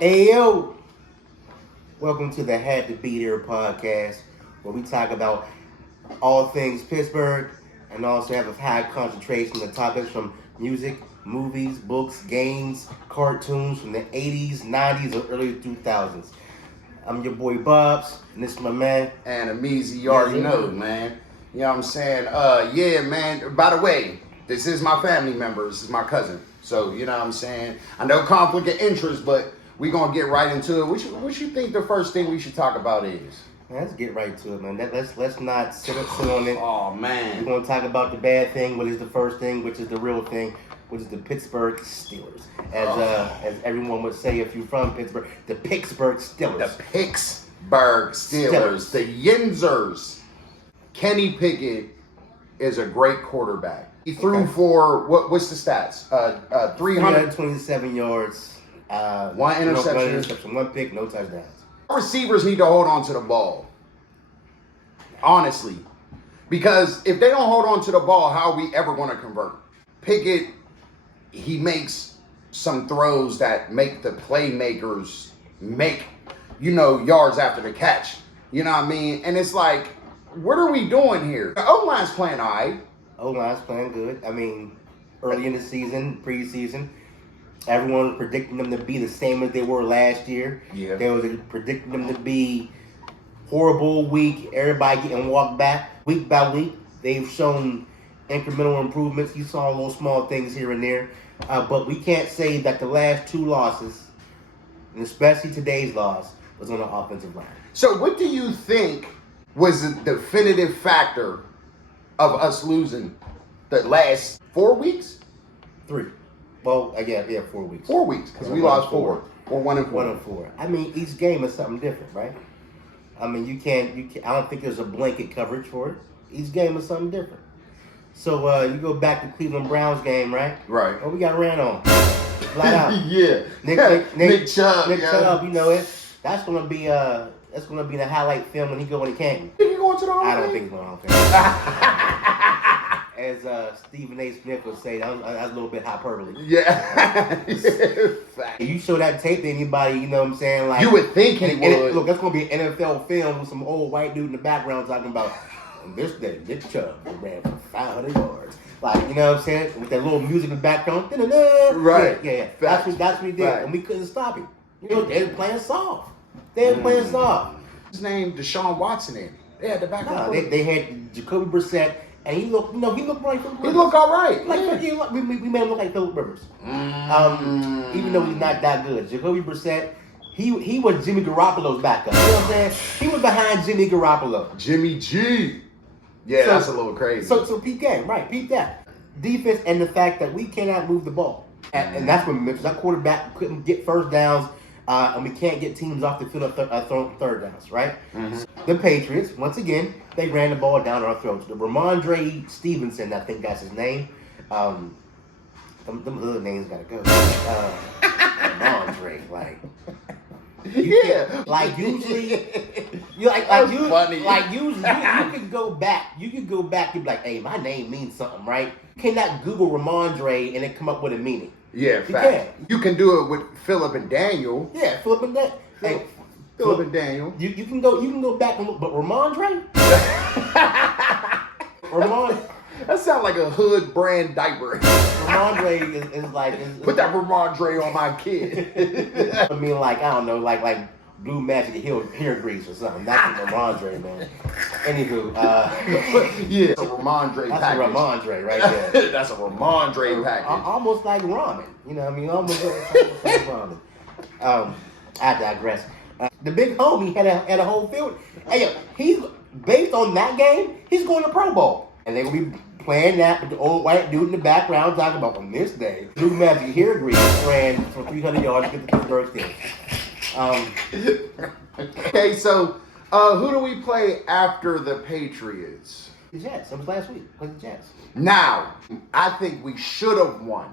Hey yo, welcome to the Had to Be There podcast, where we talk about all things Pittsburgh and also have a high concentration of topics from music, movies, books, games, cartoons from the 80s, 90s, or early 2000s. I'm your boy Bubs, and this is my man. Animeezy, you already know, man. You know what I'm saying? Yeah, man. By the way, this is my family member. This is my cousin. So, you know what I'm saying? I know conflict of interest, but we're going to get right into it. What you think the first thing we should talk about is? Let's get right to it, man. Let's not sit on it. Oh, man. We're going to talk about the bad thing, what is the first thing, which is the real thing, which is the Pittsburgh Steelers. As everyone would say if you're from Pittsburgh, the Pittsburgh Steelers. The Pittsburgh Steelers. The Yinzers. Kenny Pickett is a great quarterback. He threw for, what's the stats? 327 yards. One interception. One pick, no touchdowns. Receivers need to hold on to the ball. Honestly. Because if they don't hold on to the ball, how are we ever going to convert? Pickett, he makes some throws that make the playmakers make, yards after the catch. You know what I mean? And it's like, what are we doing here? The O-line's playing all right. O-line's playing good. I mean, early in the season, preseason, everyone was predicting them to be the same as they were last year. Yeah. They were predicting them to be horrible week. Everybody getting walked back week by week. They've shown incremental improvements. You saw little small things here and there. But we can't say that the last two losses, and especially today's loss, was on the offensive line. So what do you think was the definitive factor of us losing the last 4 weeks? 3. Well, yeah, 4 weeks. 4 weeks, because we lost 4. Or 1 and 4. 1 and 4. I mean, each game is something different, right? I mean, you can't. I don't think there's a blanket coverage for it. Each game is something different. So you go back to Cleveland Browns game, right? Right. Oh, we got ran on. Flat out. Yeah. Nick Chubb. Nick Chubb, that's gonna be the highlight film when he go when he came. Think he going to the Hall of Fame? I don't think he's going to the Hall of Fame. As Stephen A. Smith would say, that's a little bit hyperbole. Yeah. You show that tape to anybody, you know what I'm saying? Like, you would think he would. Look, that's going to be an NFL film with some old white dude in the background talking about, on this day, Nick Chubb ran for 500 yards. Like, you know what I'm saying? With that little music in the background. Right. Yeah. That's what we did. Right. And we couldn't stop him. They were playing soft. His name, Deshaun Watson, in. They had the back. No, they had Jacoby Brissett, and he looked like Phillip Rivers. He looked all right. We made him look like Phillip Rivers. Even though he's not that good. Jacoby Brissett, he was Jimmy Garoppolo's backup. You know what I'm saying? He was behind Jimmy Garoppolo. Jimmy G. Yeah, that's a little crazy. So peep game, right? Peep that. Defense and the fact that we cannot move the ball. And that's when Memphis, our quarterback couldn't get first downs. And we can't get teams off the field third downs, right? Mm-hmm. The Patriots, once again, they ran the ball down our throats. The Ramondre Stevenson, I think that's his name. Them hood names gotta go. Ramondre, like. Usually, you could go back. You could go back and be like, "Hey, my name means something, right?" You cannot Google Ramondre and then come up with a meaning. Yeah, fact. You can do it with Phillip and Daniel. Yeah, Phillip and Daniel. Hey, Phillip and Daniel. You can go back and look, but Ramondre. That sounds like a hood brand diaper. Ramondre is like put that Ramondre on my kid. I mean, like I don't know, like Blue Magic hair grease or something. That's a Ramondre, man. Anywho, yeah, it's a Ramondre package. That's a Ramondre right there. That's a Ramondre package. Almost like ramen. You know what I mean? Almost like ramen. I digress. The big homie had a whole field. Hey, he's based on that game. He's going to Pro Bowl, and they're gonna be playing that with the old white dude in the background talking about on this day, Blue Magic hair grease ran for 300 yards to get the Pittsburgh Steelers. Okay, so who do we play after the Patriots? The Jets. That was last week. Played the Jets. Now, I think we should have won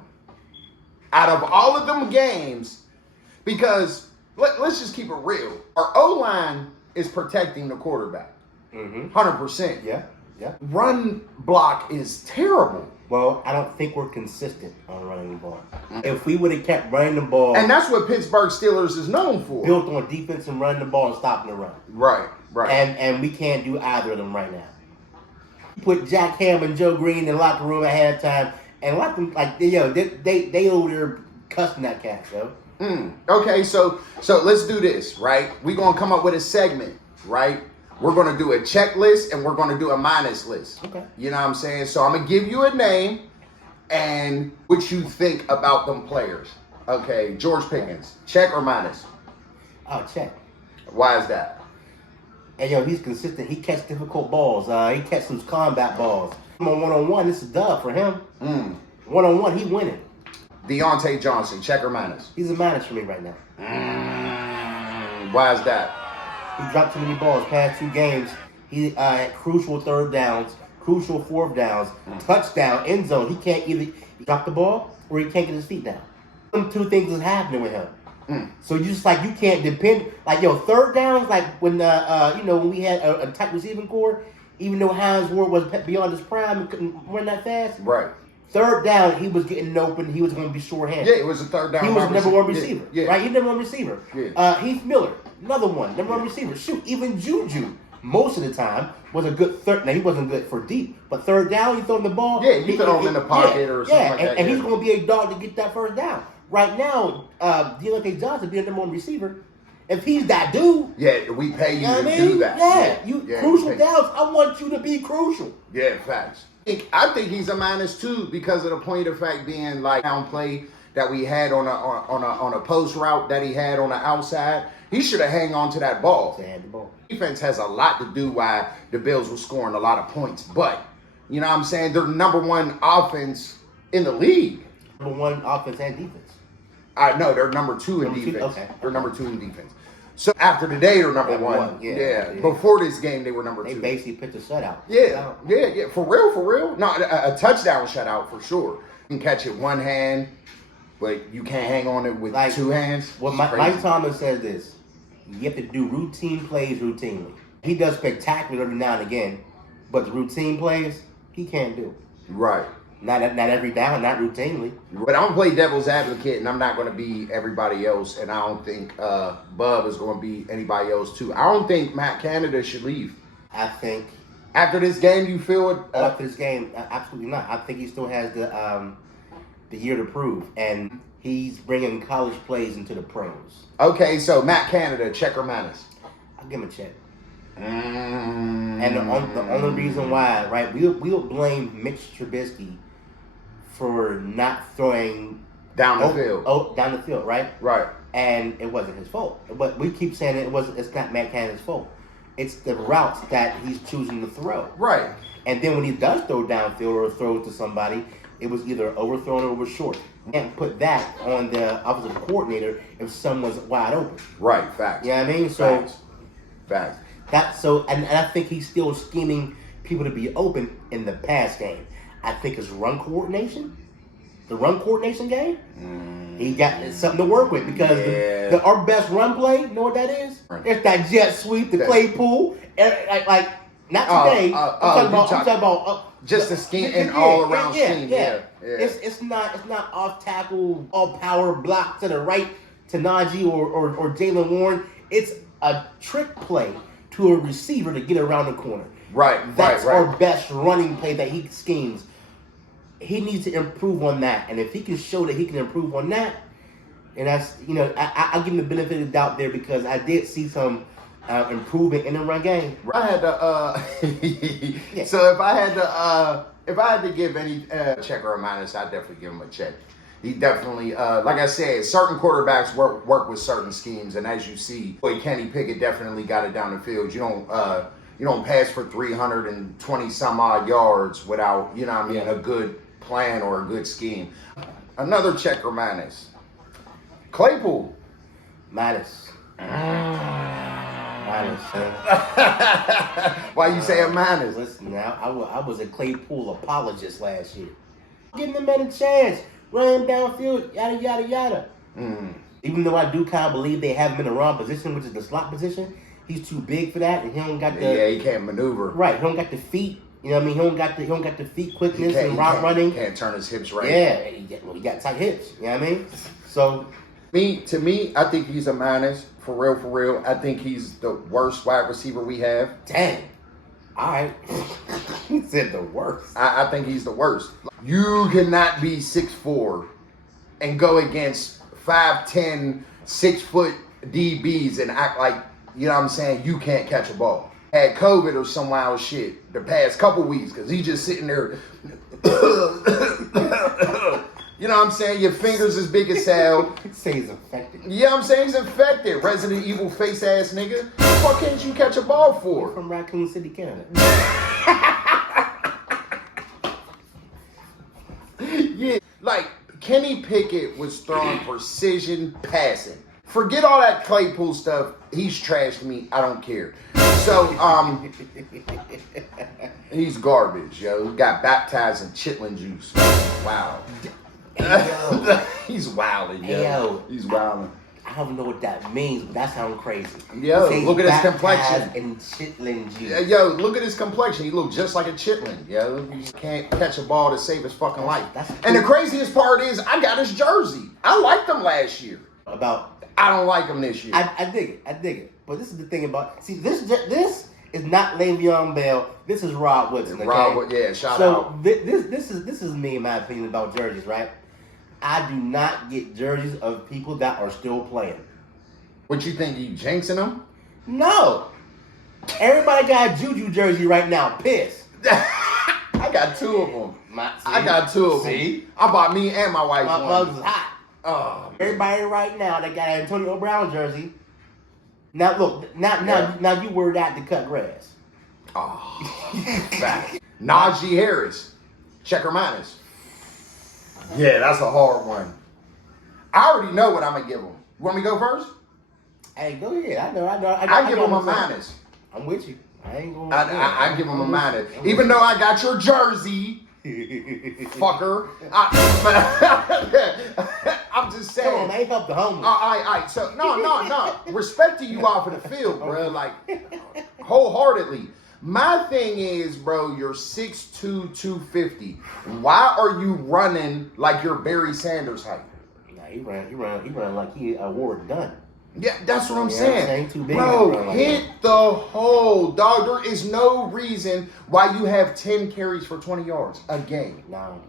out of all of them games because let's just keep it real. Our O-line is protecting the quarterback. 100%. Yeah. Run block is terrible. Well, I don't think we're consistent on running the ball. If we would have kept running the ball, And that's what Pittsburgh Steelers is known for. built on defense and running the ball and stopping the run. Right. And we can't do either of them right now. Put Jack Ham and Joe Green in the locker room at halftime and let them they over there cussing that cat, yo. Okay, so let's do this, right? We're gonna come up with a segment, right? We're gonna do a checklist and we're gonna do a minus list. Okay. You know what I'm saying? So I'm gonna give you a name and what you think about them players. Okay, George Pickens, check or minus? Oh, check. Why is that? And yo, he's consistent. He catch difficult balls. He catch some combat balls. One-on-one, it's a dub for him. One-on-one, he winning. Deontay Johnson, check or minus? He's a minus for me right now. Why is that? He dropped too many balls past 2 games. He had crucial third downs, crucial fourth downs, touchdown, end zone. He can't either drop the ball or he can't get his feet down. Them 2 things is happening with him. So you can't depend, third downs, like when when we had a tight receiving core, even though Hines Ward was beyond his prime and couldn't run that fast. Right. Third down, he was getting open. He was going to be short-handed. Yeah, it was a third down. He was the number 1 receiver. Yeah. Right? He's number 1 receiver. Yeah. Heath Miller, another one, number 1 receiver. Shoot, even Juju, most of the time, was a good third. Now, he wasn't good for deep, but third down, you throw him the ball. Yeah, you throw him in the pocket or something like that. And he's going to be a dog to get that first down. Right now, Deontay Johnson being the number 1 receiver, if he's that dude, we pay you to I mean, do that. Crucial downs. I want you to be crucial. Yeah, facts. I think he's a minus too because of the point of fact being like down play that we had on a post route that he had on the outside. He should have hang on to that ball. Defense has a lot to do why the Bills were scoring a lot of points, but you know what I'm saying, they're number 1 offense in the league. Number 1 offense and defense. No, they're number 2 in defense. Okay. They're number 2 in defense. So after today, they're number 1. Yeah. Before this game, they were number 2. They basically picked a shutout. Yeah. For real. No, a touchdown shutout for sure. You can catch it one hand, but you can't hang on it with 2 hands. Well, Mike Thomas says this: you have to do routine plays routinely. He does spectacular every now and again, but the routine plays he can't do. Right. Not every down, not routinely. But I'm going to play devil's advocate, and I'm not going to be everybody else, and I don't think Bub is going to be anybody else, too. I don't think Matt Canada should leave. I think... After this game, you feel it? After this game, absolutely not. I think he still has the year to prove, and he's bringing college plays into the pros. Okay, so Matt Canada, check or minus? I'll give him a check. And the only reason why, right, we'll blame Mitch Trubisky for not throwing down the field. Down the field, right? Right. And it wasn't his fault. But we keep saying it's not Matt Canada's fault. It's the routes that he's choosing to throw. Right. And then when he does throw downfield or throws to somebody, it was either overthrown or was short. You can't put that on the offensive coordinator if someone's wide open. Right, facts. You know what I mean? So Facts. And I think he's still scheming people to be open in the pass game. I think his run coordination, the run coordination game, he got something to work with because our best run play, you know what that is? It's that jet sweep, the Claypool, like not today. I'm talking about just the scheme and all around scheme. Yeah. It's not off tackle, all power block to the right to Najee or Jalen Warren. It's a trick play to a receiver to get around the corner. Right. That's our best running play that he schemes. He needs to improve on that. And if he can show that he can improve on that, and that's, I'll give him the benefit of the doubt there because I did see some improvement in the run game. I had to, so if I had to give any check or a minus, I'd definitely give him a check. He definitely, like I said, certain quarterbacks work with certain schemes, and as you see, Kenny Pickett definitely got it down the field. You don't pass for 320 some odd yards without, a good plan or a good scheme. Another check or minus. Claypool. Minus. Minus. Why you say a minus? Listen, now I was a Claypool apologist last year. Giving the man a chance. Run him downfield, yada, yada, yada. Even though I do kind of believe they have him in the wrong position, which is the slot position, he's too big for that, and he don't got the... Yeah, he can't maneuver. Right, he don't got the feet You know what I mean? He don't got the feet quickness and running. Can't turn his hips right. Yeah, he got tight hips. You know what I mean? So to me, I think he's a minus for real. I think he's the worst wide receiver we have. Dang. All right. He said the worst. I think he's the worst. You cannot be 6'4" and go against 5'10", 6 foot DBs and act like, you know what I'm saying, you can't catch a ball. Had COVID or some wild shit the past couple weeks because he's just sitting there. You know what I'm saying? Your fingers as big as hell. Say he's infected. Yeah, I'm saying he's infected. Resident Evil face ass nigga. What can't you catch a ball for? From Raccoon City, Canada. Yeah, like Kenny Pickett was throwing precision passing. Forget all that Claypool stuff. He's trash to me. I don't care. So, he's garbage, yo. He got baptized in chitlin juice. Wow. Hey, He's wilding, yo. Hey, yo. He's wilding. I don't know what that means, but that sounds crazy. Yo, look at his complexion. And chitlin juice. Yeah, yo, look at his complexion. He look just like a chitlin, yo. He can't catch a ball to save his fucking life. And the craziest part is, I got his jersey. I liked him last year. I don't like him this year. I dig it. But this is the thing about, see, this is not Le'Veon Bell. This is Rod Woodson. Okay? Shout out. So this is me, in my opinion, about jerseys, right? I do not get jerseys of people that are still playing. What you think? You jinxing them? No. Everybody got a Juju jersey right now. Pissed. I got 2 of them. I got 2 of them. See? I bought me and my wife My one. bugs is hot. Oh, everybody right now that got an Antonio Brown jersey. Now look, now you were out to cut grass. Oh, back. Najee Harris, check or minus. Yeah, that's a hard one. I already know what I'm gonna give him. You want me to go first? Hey, go ahead. I know. I give him a minus. I'm with you. I ain't going. I give him a minus, even though I got your jersey. Fucker. I'm just saying. Come on, they help the homeless. All right. So, no. Respect to you off of the field, bro. Like, wholeheartedly. My thing is, bro, you're 6'2", 250. Why are you running like you're Barry Sanders height? Nah, he ran like he award done. Yeah, that's what I'm saying. Too big, bro, hit the hole, dog. There is no reason why you have 10 carries for 20 yards a game. No.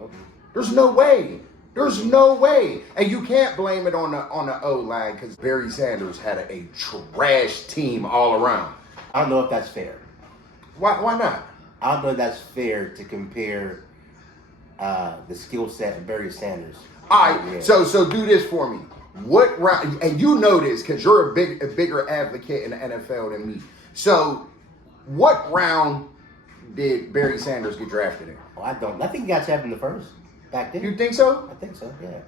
There's no way. There's no way. And you can't blame it on the O-line because Barry Sanders had a trash team all around. I don't know if that's fair. Why not? I don't know if that's fair to compare the skill set of Barry Sanders. All right, yeah. So do this for me. What round? And you know this because you're a bigger advocate in the NFL than me. So, what round did Barry Sanders get drafted in? Oh, I don't. I think he got drafted in the first. Back then. You think so? I think so. Yeah.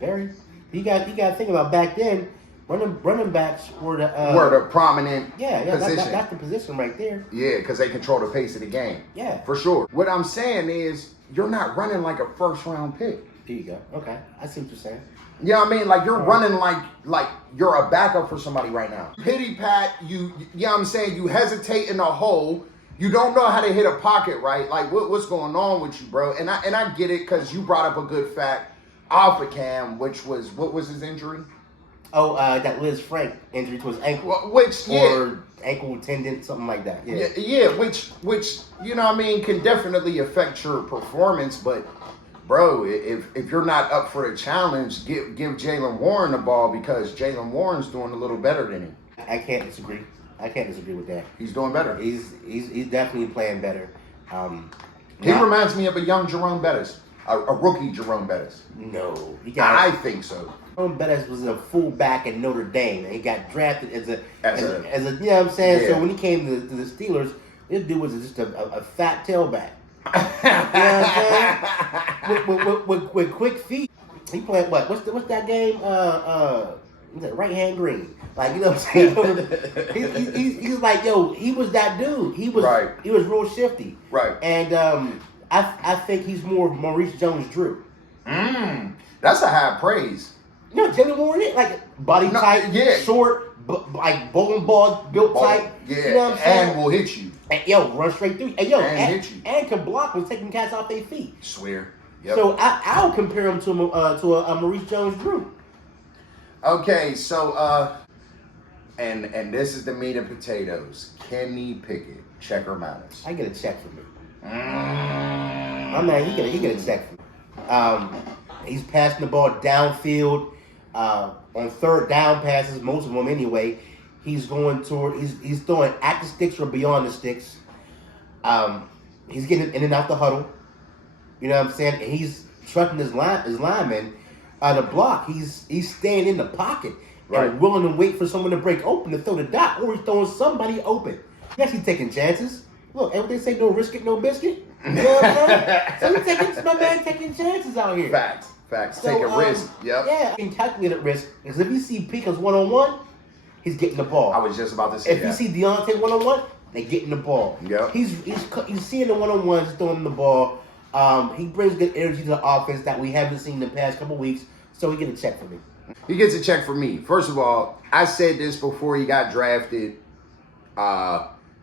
Barry. You got to think about back then. Running backs were the prominent position. That's the position right there. Yeah, because they control the pace of the game. Yeah, for sure. What I'm saying is you're not running like a first round pick. There you go. Okay, I see what you're saying. Yeah, I mean, like you're running like you're a backup for somebody right now. Pity pat, you know what I'm saying? You hesitate in a hole. You don't know how to hit a pocket right. Like what's going on with you, bro? And I get it because you brought up a good fact. Alpha Cam, which was what was his injury? Oh, that Liz Frank injury to his ankle, or ankle tendon, something like that. Yeah, which you know what I mean can definitely affect your performance, but. Bro, if you're not up for the challenge, give Jaylen Warren the ball because Jaylen Warren's doing a little better than him. I can't disagree. With that. He's doing better. He's definitely playing better. He reminds me of a young Jerome Bettis, a rookie Jerome Bettis. No, I think so. Jerome Bettis was a fullback in Notre Dame, and he got drafted as a you know what I'm saying. Yeah. So when he came to the Steelers, this dude was just a fat tailback. You know what I'm saying? With quick feet. He played what? What's that game? Right hand green. Like, you know what I'm saying? he's like, yo, he was that dude. He was real shifty. Right. And I think he's more Maurice Jones-Drew. That's a high praise. You know, Jaylen Warren, like body type, short, like bowling ball built type. Yeah, you know what I'm saying? And will hit you. And, yo, run straight through. And yo, And hit you. and can block when taking cats off their feet. Swear. Yep. So I'll compare him to a Maurice Jones-Drew. Okay, so and this is the meat and potatoes. Kenny Pickett, check or balance. I get a check from me. My man, he get a check from me. He's passing the ball downfield on third down passes, most of them anyway. He's going toward. He's throwing at the sticks or beyond the sticks. He's getting in and out the huddle. You know what I'm saying? And he's trusting his lineman to block. He's staying in the pocket and willing to wait for someone to break open to throw the dot, or he's throwing somebody open. Yes, he's taking chances. Look, and what they say, no risk it, no biscuit. You know what I'm saying? So my man taking chances out here. Facts. So, take a risk. Yep. Yeah, calculated risk. Because if you see Pickens one-on-one, he's getting the ball. I was just about to say if you see Deontay one-on-one, they getting the ball. Yep. He's seeing the one-on-ones, throwing the ball. He brings good energy to the offense that we haven't seen in the past couple weeks. So he get a check for me. He gets a check for me. First of all, I said this before he got drafted.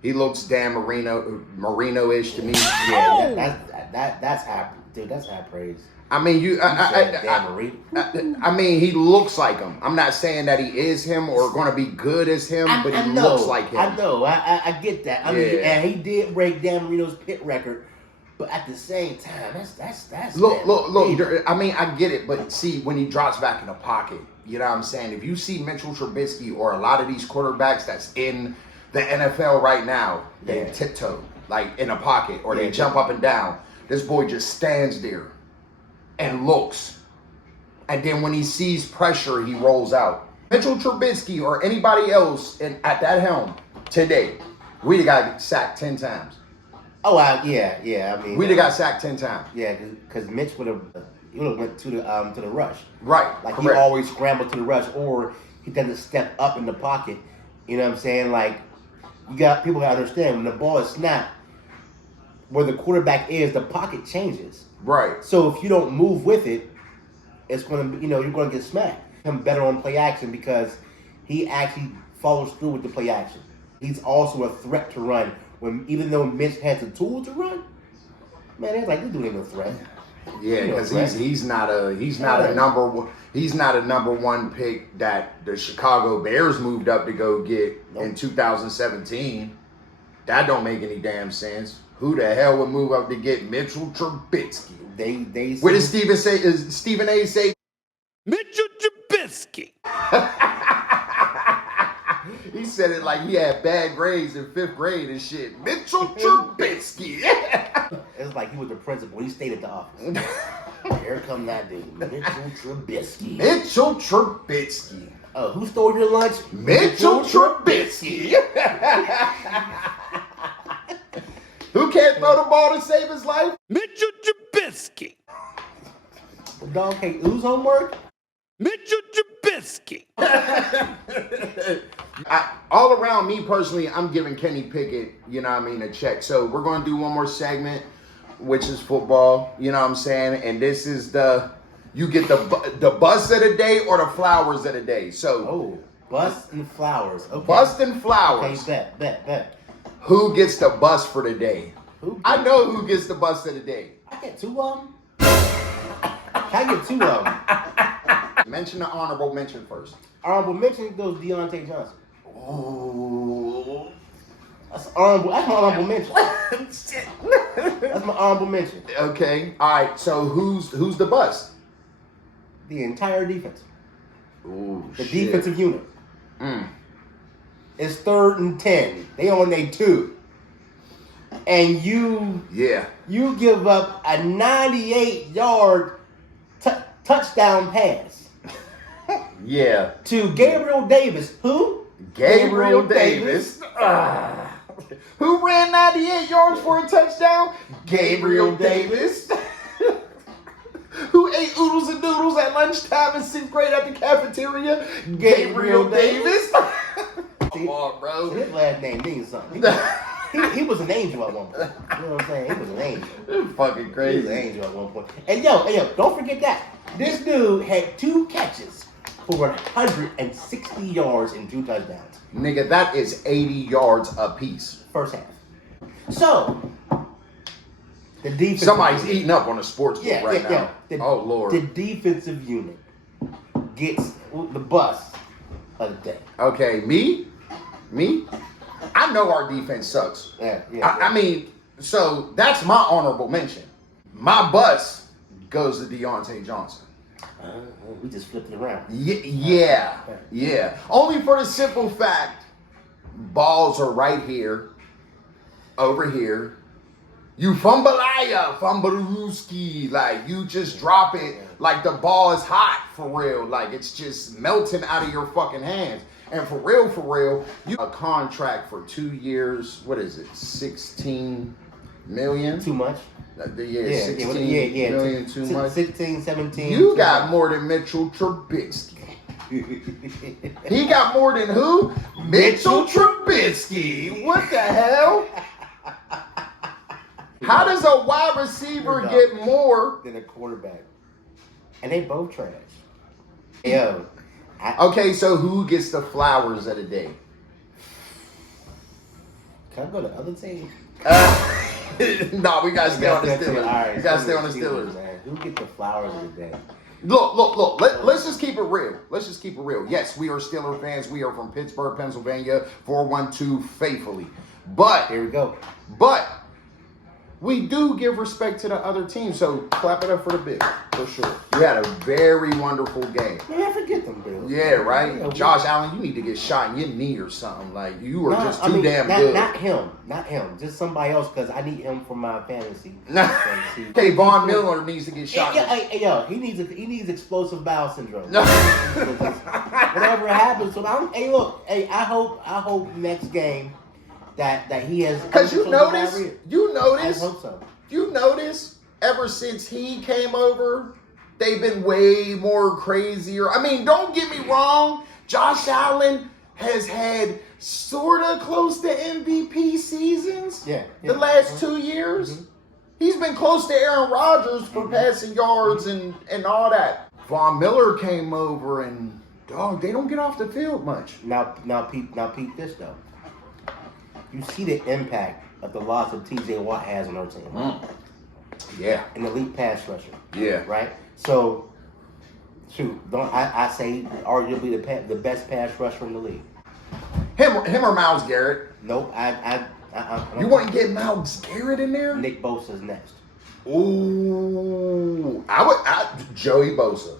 He looks damn Marino-ish to me. Yeah, that's high, dude. That's high praise. I mean, I mean, he looks like him. I'm not saying that he is him or going to be good as him, but he looks like him. I know. I get that. I mean, and he did break Dan Marino's pit record, but at the same time, that's look. I mean, I get it, but see, when he drops back in the pocket, you know what I'm saying? If you see Mitchell Trubisky or a lot of these quarterbacks that's in the NFL right now, they tiptoe like in a pocket or they jump up and down. This boy just stands there and looks. And then when he sees pressure, he rolls out. Mitchell Trubisky or anybody else at that helm today, we'd have got sacked 10 times. Oh, yeah. I mean, we'd have got sacked 10 times. Yeah, because Mitch would have went to the rush. Right. Like correct. He always scrambled to the rush, or he doesn't step up in the pocket. You know what I'm saying? Like, people gotta understand when the ball is snapped, where the quarterback is, the pocket changes. Right. So if you don't move with it, it's gonna be, you're gonna get smacked. Him better on play action because he actually follows through with the play action. He's also a threat to run. Even though Mitch has the tool to run, man, it's like this dude ain't no threat. Yeah, because he's not a number one pick that the Chicago Bears moved up to go get in 2017. That don't make any damn sense. Who the hell would move up to get Mitchell Trubisky? What does Stephen A say? Mitchell Trubisky. He said it like he had bad grades in 5th grade and shit. Mitchell Trubisky. It's like he was the principal. He stayed at the office. Here come that dude, Mitchell Trubisky. Mitchell Trubisky. Who stole your lunch? Mitchell Trubisky. Who can't throw the ball to save his life? Mitchell Trubisky. The dog can't lose homework? Mitchell Trubisky. All around me personally, I'm giving Kenny Pickett, a check. So we're going to do one more segment, which is football, you know what I'm saying? And this is you get the bust of the day or the flowers of the day. So bust and flowers. Okay. Bust and flowers. Okay, bet. Who gets the bust for the day? I know who gets the bust of the day. I get 2 of them. Can I get 2 of them? Mention the honorable mention first. Honorable mention goes Deontay Johnson. Ooh. That's my honorable mention. That's my honorable mention. Okay. All right. So who's the bust? The entire defense. Ooh, the defensive unit. It's 3rd and 10. They on their 2. And you give up a 98-yard touchdown pass. Yeah. To Gabriel Davis. Who? Gabriel Davis. Who ran 98 yards for a touchdown? Gabriel Davis. Who ate oodles and doodles at lunchtime in 6th grade at the cafeteria? Gabriel Davis. Come on, bro. His last name means something. He was an angel at one point. You know what I'm saying? He was an angel. It's fucking crazy. He was an angel at one point. And yo, don't forget that. This dude had 2 catches for 160 yards and 2 touchdowns. Nigga, that is 80 yards apiece. First half. So, the defense. Somebody's eating up on the sports book right now. Yeah. Oh, Lord. The defensive unit gets the bust of the day. Okay, me? I know our defense sucks. Yeah. I mean, so that's my honorable mention. My bus goes to Deontay Johnson. We just flipped it around. Yeah. Only for the simple fact, balls are right here, over here. You fumblerooski, like you just drop it like the ball is hot for real, like it's just melting out of your fucking hands. And for real, you a contract for 2 years. What is it? 16 million? Too much? 16 million too much. 16, 17. You got more than Mitchell Trubisky. He got more than who? Mitchell Trubisky. What the hell? How does a wide receiver get more than a quarterback? And they both trash. Yo. Okay, so who gets the flowers of the day? Can I go to the other team? No, we gotta stay on the Steelers. Right, we gotta stay on the Steelers. Man. Who get the flowers of the day? Look. Let's just keep it real. Yes, we are Steeler fans. We are from Pittsburgh, Pennsylvania, 412 faithfully. But here we go. But we do give respect to the other team, so clap it up for the Bills, for sure. You had a very wonderful game. Man, I forget them Bills. Yeah, right? Yeah, Josh Allen, you need to get shot in your knee or something. Like, you are just too damn good. Not him. Just somebody else, because I need him for my fantasy. Okay, Von Miller needs to get shot. He needs explosive bowel syndrome. Whatever happens to him. I hope next game that he has. Because you notice. I hope so. You notice ever since he came over, they've been way more crazier. I mean, don't get me wrong. Josh Allen has had sort of close to MVP seasons. Yeah. The last 2 years. Mm-hmm. He's been close to Aaron Rodgers for passing yards and all that. Von Miller came over and, dog, they don't get off the field much. Now peep this, though. You see the impact of the loss of T.J. Watt has on our team. Right? Yeah. An elite pass rusher. Yeah. Right? So, I say arguably the best pass rusher in the league. Him or Myles Garrett? Nope. You want to get Myles Garrett in there? Nick Bosa's next. Ooh. Joey Bosa.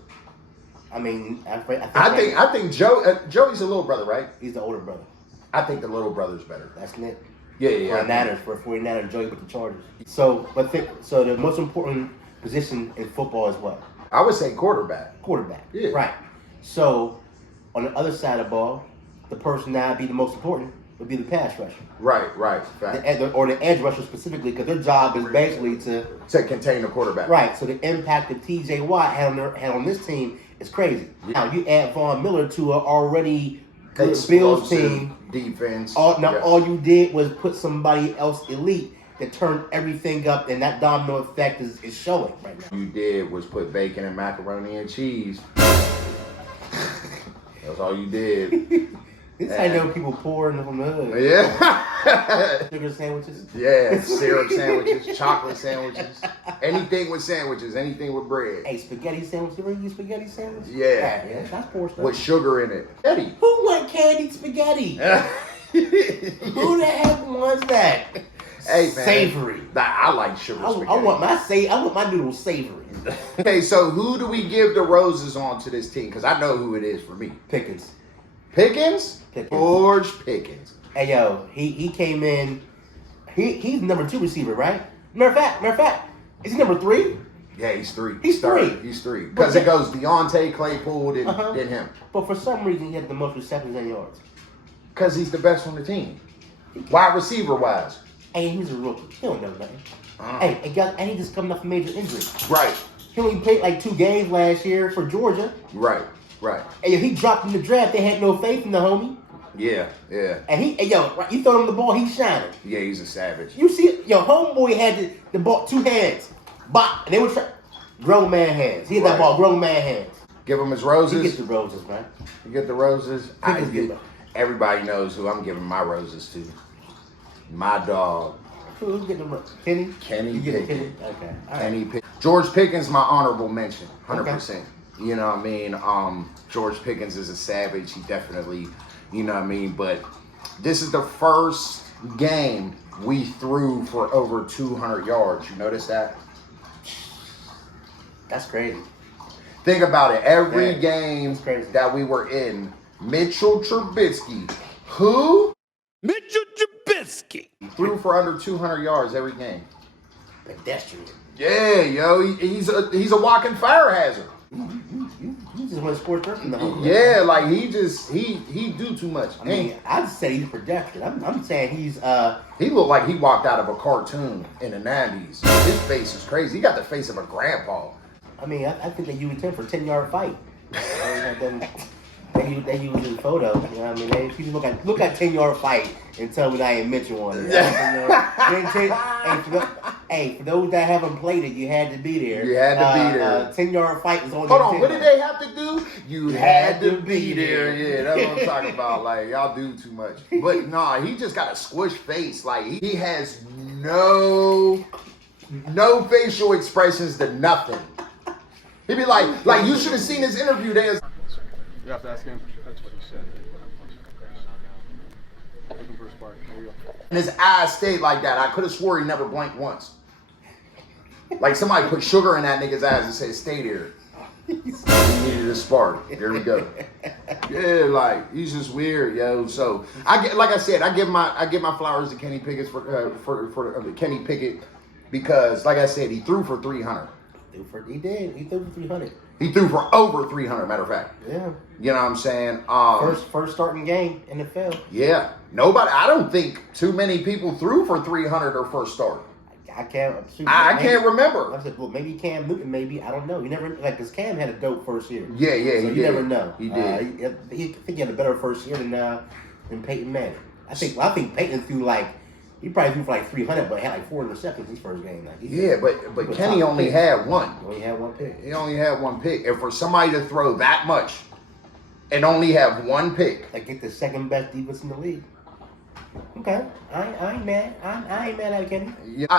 I mean, I think Joey's a little brother, right? He's the older brother. I think the little brother's better. That's Nick. Yeah. For 49ers, Joey with the Chargers. So the most important position in football is what? I would say quarterback. Yeah. Right. So on the other side of the ball, the person that would be the most important would be the pass rusher. Right. The edge rusher specifically, because their job is basically to contain the quarterback. Right. So the impact that T.J. Watt had on this team is crazy. Yeah. Now you add Von Miller to an already good Bills team. Defense. All you did was put somebody else elite that turned everything up, and that domino effect is showing right now. You did was put bacon and macaroni and cheese. That's all you did. This I know people pouring from the hood. Yeah. Sugar sandwiches. Yeah, syrup sandwiches, chocolate sandwiches, anything with sandwiches, anything with bread. Hey, spaghetti sandwich. You ever eat spaghetti sandwich? Yeah. That's poor stuff. With sugar in it. Eddie. Who want candied spaghetti? Who the heck wants that? Hey, man. Savory. I like sugar spaghetti. I want my noodles savory. Okay, so who do we give the roses on to this team? Because I know who it is for me. Pickens. George Pickens. Hey, yo, he came in. He's number 2 receiver, right? Matter of fact, is he number 3? Yeah, he's 3. He's 3. He's 3. Because it goes Deontay, Claypool, then him. But for some reason, he had the most receptions and yards. Because he's the best on the team. Wide receiver wise. Hey, he's a rookie. He don't know nothing. And he just coming off a major injury. Right. He only played like 2 games last year for Georgia. Right. Hey, he dropped in the draft. They had no faith in the homie. Yeah. And you throw him the ball, he's shining. Yeah, he's a savage. You see, homeboy had the ball 2 hands. Bop. And they were grown man hands. He had that ball, grown man hands. Give him his roses. He gets the roses, man. You get the roses. Everybody knows who I'm giving my roses to. My dog, Who's getting number? Kenny? Kenny You getting Pickett. Kenny? Okay. All Kenny right. Pickett. George Pickens, my honorable mention, 100%. Okay. You know what I mean? George Pickens is a savage. He definitely, you know what I mean? But this is the first game we threw for over 200 yards. You notice that? That's crazy. Think about it. Every Yeah, game crazy. that we were in, Mitchell Trubisky, who Mitchell Trubisky threw for under 200 yards every game. Pedestrian. Yeah, yo, he's a walking fire hazard. You just went sports person the whole Yeah, like he do too much. I mean, I'd say he's pedestrian. I'm saying he's He looked like he walked out of a cartoon in the 90s. His face is crazy. He got the face of a grandpa. I mean, I think they used him for 10-yard fight. They use his photo. You know what I mean? They people look at 10-yard fight and tell me that I ain't mentioned one. Hey, for those that haven't played it, you had to be there. You had to be there. 10-yard fight is on. Hold on, what did they have to do? You had to be there. Yeah, that's what I'm talking about. Like, y'all do too much. But nah, he just got a squish face. Like, he has no facial expressions to nothing. He'd be like you should have seen his interview there. You have to ask him. That's what he said. Looking for a spark. There you go. And his eyes stayed like that. I could have swore he never blinked once. Like somebody put sugar in that nigga's eyes and said, "Stay there." He needed a spark. There we go. Yeah, like he's just weird, yo. So I give my flowers to Kenny Pickett for Kenny Pickett because, like I said, he threw for 300. He did. He threw for 300. He threw for over 300. Matter of fact. Yeah. You know what I'm saying? First starting game in the field. Yeah. Nobody. I don't think too many people threw for 300 their first start. I can't. I can't remember. I said, well, maybe Cam Newton. Maybe I don't know. You never because Cam had a dope first year. Yeah, so he you did. never know. He did. I think he had a better first year than Peyton Manning. I think Peyton threw he probably threw for 300, but had 4 interceptions his first game. But Kenny only had one. He only had one pick. He only had one pick. And for somebody to throw that much and only have one pick, Get the second best defense in the league. Okay, I ain't mad. I ain't mad at Kenny.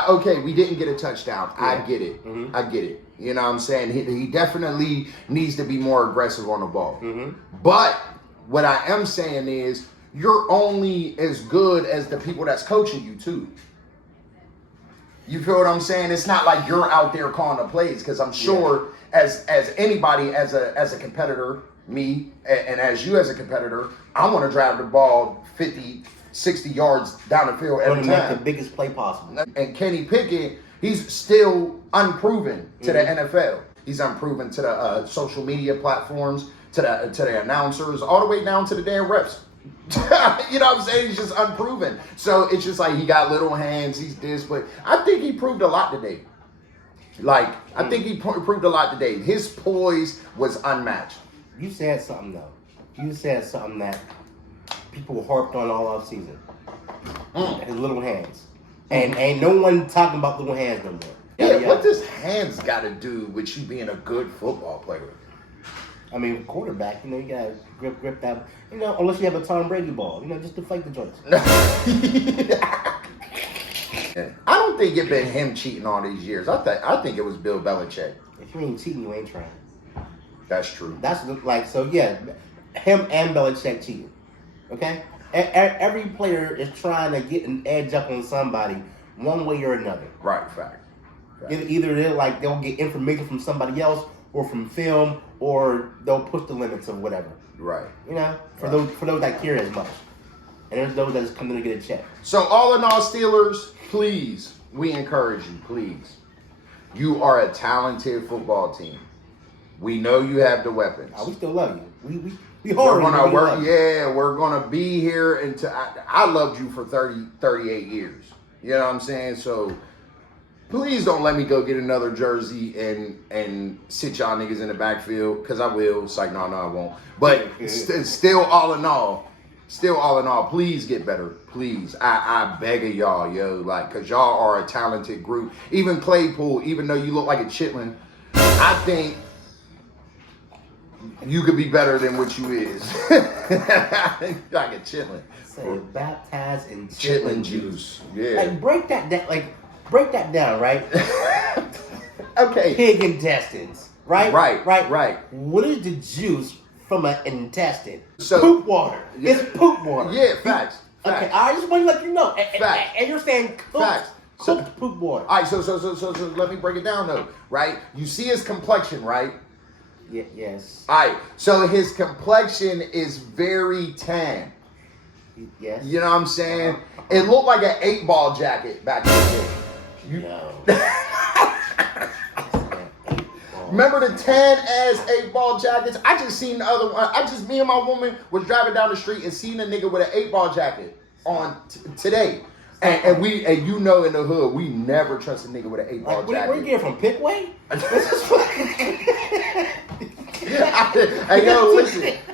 okay, we didn't get a touchdown. Yeah. I get it. Mm-hmm. I get it. You know what I'm saying? He definitely needs to be more aggressive on the ball. Mm-hmm. But what I am saying is you're only as good as the people that's coaching you too. You feel what I'm saying? It's not like you're out there calling the plays because I'm sure as anybody as a competitor, me and as you as a competitor, I want to drive the ball 50, 60 yards down the field every Make time. the biggest play possible. And Kenny Pickett, he's still unproven to the NFL. He's unproven to the social media platforms, to the announcers, all the way down to the damn reps. You know what I'm saying? He's just unproven. So it's just like he got little hands, he's this, but I think he proved a lot today. I think he proved a lot today. His poise was unmatched. You said something though. You said something that people harped on all off season. His little hands, and ain't no one talking about little hands no more. Yeah, what does hands got to do with you being a good football player? I mean, quarterback, you gotta grip that, unless you have a Tom Brady ball, just deflate the joints. I don't think it's been him cheating all these years. I think it was Bill Belichick. If you ain't cheating, you ain't trying. That's true. That's him and Belichick cheating. Okay? Every player is trying to get an edge up on somebody one way or another. Right, fact. Either they'll get information from somebody else or from film, or they'll push the limits of whatever. Right. For those that care as much. And there's those that just come in to get a check. So all in all, Steelers, please, we encourage you, please. You are a talented football team. We know you have the weapons. We still love you. We We're hard. gonna work. Yeah, we're gonna be here until I loved you for 38 years. You know what I'm saying? So please don't let me go get another jersey and sit y'all niggas in the backfield, because I will. It's like, no, I won't. But still, all in all, please get better. Please. I beg of y'all, yo. Because y'all are a talented group. Even Claypool, even though you look like a chitlin, I think You could be better than what you is. Like a chitlin. Say baptized in Chitlin chitlin juice. Yeah. Like break that down. Like break that down, right? Okay. Pig intestines, right? Right. What is the juice from an intestine? So- poop water. Yeah. It's poop water. Yeah, facts. Okay, I just want to let you know. Facts. And you're saying Facts. cooked poop water. All right, so let me break it down though, right? You see his complexion, right? Yes. All right, so his complexion is very tan. Yes. You know what I'm saying? It looked like an 8-ball jacket back in the day. No. Remember the tan ass 8-ball jackets? I just seen the other one. Me and my woman was driving down the street and seen a nigga with an 8-ball jacket on today. And you know in the hood, we never trust a nigga with an 8-ball jacket. Where you get it from? Pickway? Hey yo,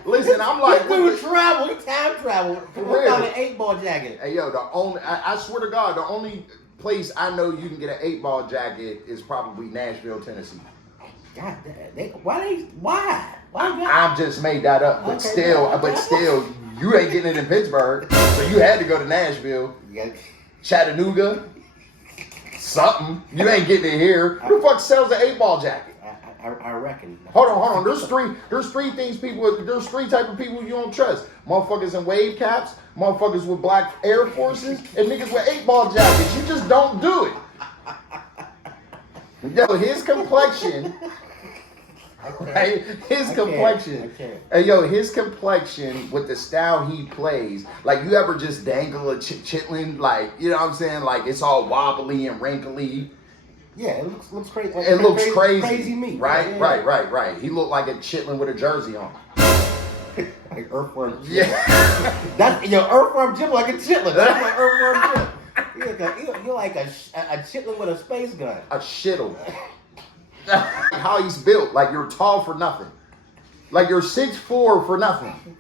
listen. I'm like, we would travel, time travel. For What real. about an 8-ball jacket? Hey yo, I swear to God, the only place I know you can get an 8-ball jacket is probably Nashville, Tennessee. God damn, why? God? I've just made that up, but Okay, still, you ain't getting it in Pittsburgh, so you had to go to Nashville, Chattanooga, something. You ain't getting it here. Who the fuck sells an 8-ball jacket? I reckon. Hold on. There's three type of people you don't trust. Motherfuckers in wave caps, motherfuckers with black Air Forces, and niggas with 8-ball jackets. You just don't do it. Yo, his complexion. Right? His complexion. Hey, yo, his complexion with the style he plays. Like, you ever just dangle a chitlin? Like, you know what I'm saying? Like, it's all wobbly and wrinkly. Yeah, it looks crazy. It looks crazy. Crazy meat. Right, Yeah. right. He looked like a chitlin with a jersey on. Like earthworm. Yeah. That's earthworm Jim like a chitlin. That's like earthworm Jim. You're like a chitlin with a space gun. A shittle. How he's built. Like, you're tall for nothing. Like, you're 6'4" for nothing.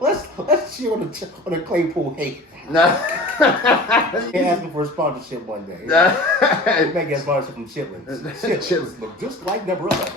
Let's cheer on the Claypool hate. Nah. He asked me for a sponsorship one day. He may get a sponsorship from Chitlins. Chitlins look just like number 11.